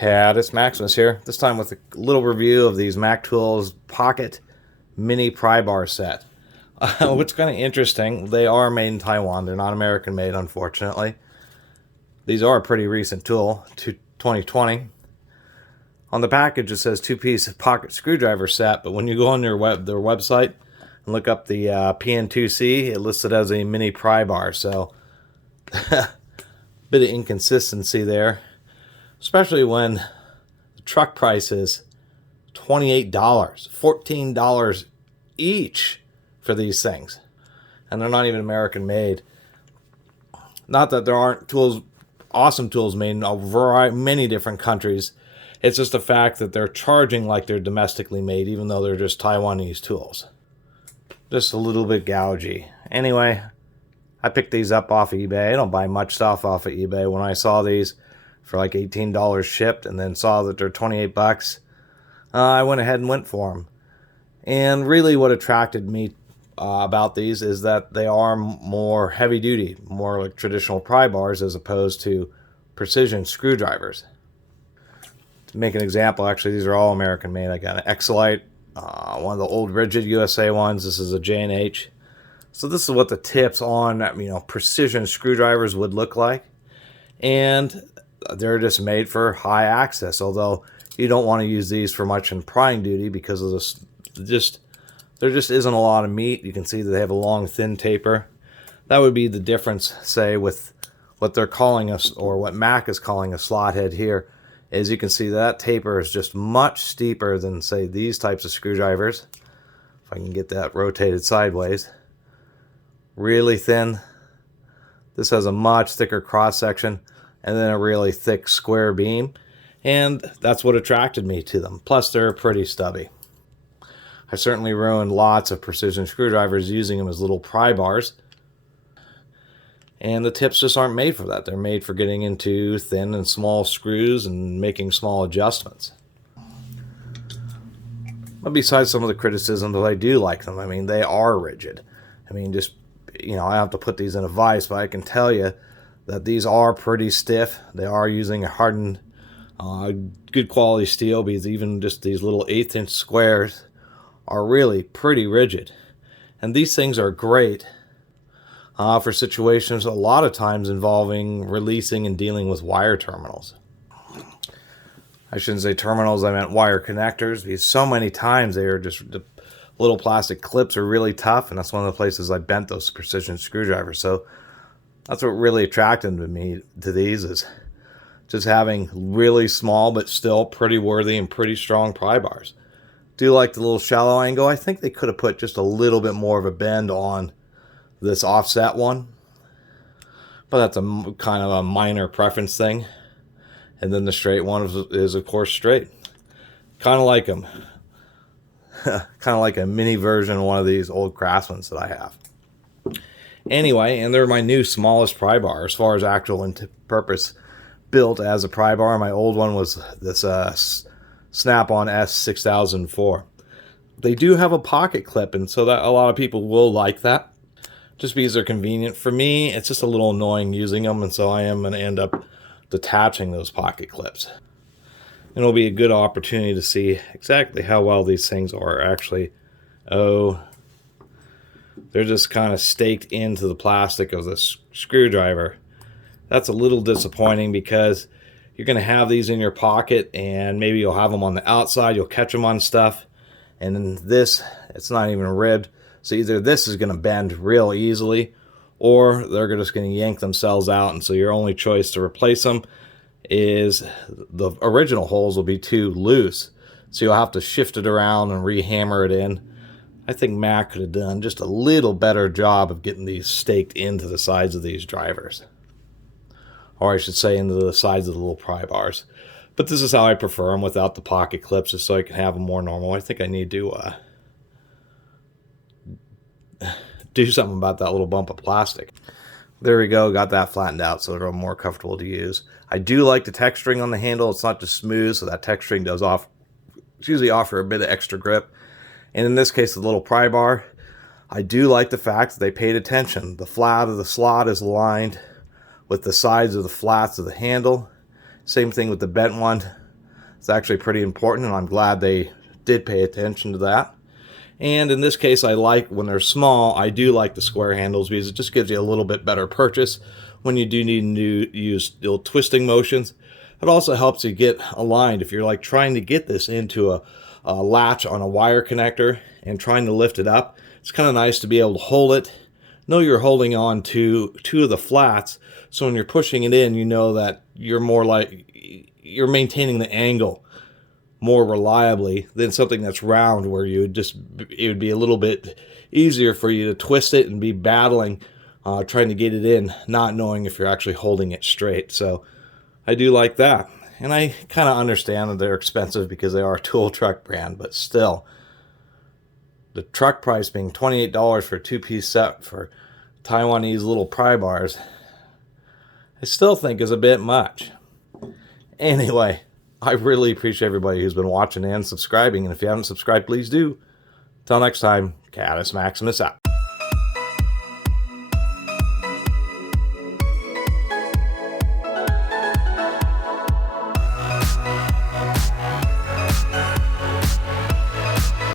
Catus, Maximus here, this time with a little review of these Mac Tools Pocket Mini Pry Bar set. What's kind of interesting, they are made in Taiwan. They're not American made, unfortunately. These are a pretty recent tool, 2020. On the package it says two-piece pocket screwdriver set, but when you go on their website and look up the PN2C, it lists it as a mini pry bar, so bit of inconsistency there. Especially when the truck price is $28, $14 each for these things. And they're not even American made. Not that there aren't tools, awesome tools made in a variety, many different countries. It's just the fact that they're charging like they're domestically made, even though they're just Taiwanese tools. Just a little bit gougy. Anyway, I picked these up off of eBay. I don't buy much stuff off of eBay. When I saw these for like $18 shipped and then saw that they're 28 bucks, I went ahead and went for them. And really what attracted me about these is that they are more heavy duty, more like traditional pry bars as opposed to precision screwdrivers. To make an example, actually these are all American made. I got an Exolite, one of the old rigid USA ones. This is a J&H. So this is what the tips on, precision screwdrivers would look like. And they're just made for high access, although you don't want to use these for much in prying duty because of this. There just isn't a lot of meat. You can see that they have a long, thin taper. That would be the difference, say, with what they're calling us, or what Mac is calling a slot head here. Is you can see that taper is just much steeper than, say, these types of screwdrivers. If I can get that rotated sideways. Really thin. This has a much thicker cross section and then a really thick square beam, and that's what attracted me to them. Plus they're pretty stubby. I certainly ruined lots of precision screwdrivers using them as little pry bars, and the tips just aren't made for that. They're made for getting into thin and small screws and making small adjustments. But besides some of the criticisms, I do like them. They are rigid. I have to put these in a vise, but I can tell you that these are pretty stiff. They are using a hardened, good quality steel, because even just these little 1/8" squares are really pretty rigid. And these things are great for situations a lot of times involving releasing and dealing with wire terminals. I shouldn't say terminals, I meant wire connectors, because so many times they are just, the little plastic clips are really tough, and that's one of the places I bent those precision screwdrivers. So that's what really attracted me to these, is just having really small but still pretty worthy and pretty strong pry bars. Do like the little shallow angle. I think they could have put just a little bit more of a bend on this offset one, but that's a kind of a minor preference thing. And then the straight one is of course straight. Kind of like them. Kind of like a mini version of one of these old Craftsmans that I have. Anyway, and they're my new smallest pry bar as far as actual purpose built as a pry bar. My old one was this Snap-on S6004. They do have a pocket clip, and so that a lot of people will like that, just because they're convenient. For me, it's just a little annoying using them, and so I am going to end up detaching those pocket clips. And it'll be a good opportunity to see exactly how well these things are actually. Oh, they're just kind of staked into the plastic of the screwdriver. That's a little disappointing, because you're going to have these in your pocket and maybe you'll have them on the outside. You'll catch them on stuff. And then this, it's not even ribbed. So either this is going to bend real easily, or they're just going to yank themselves out. And so your only choice to replace them is the original holes will be too loose. So you'll have to shift it around and re-hammer it in. I think Mac could have done just a little better job of getting these staked into the sides of these drivers. Or I should say into the sides of the little pry bars. But this is how I prefer them, without the pocket clips, just so I can have them more normal. I think I need to do something about that little bump of plastic. There we go, got that flattened out so they're more comfortable to use. I do like the texturing on the handle. It's not just smooth, so that texturing does usually offer a bit of extra grip. And in this case, the little pry bar, I do like the fact that they paid attention. The flat of the slot is aligned with the sides of the flats of the handle. Same thing with the bent one. It's actually pretty important, and I'm glad they did pay attention to that. And in this case, I like, when they're small, I do like the square handles because it just gives you a little bit better purchase when you do need to use little twisting motions. It also helps you get aligned. If you're like trying to get this into a latch on a wire connector and trying to lift it up, it's kind of nice to be able to hold it. Know you're holding on to two of the flats, so when you're pushing it in, you know that you're more like you're maintaining the angle more reliably than something that's round, where it would be a little bit easier for you to twist it and be battling, trying to get it in, not knowing if you're actually holding it straight. So I do like that. And I kind of understand that they're expensive because they are a tool truck brand, but still, the truck price being $28 for a two-piece set for Taiwanese little pry bars, I still think is a bit much. Anyway, I really appreciate everybody who's been watching and subscribing, and if you haven't subscribed, please do. Till next time, Catus Maximus out.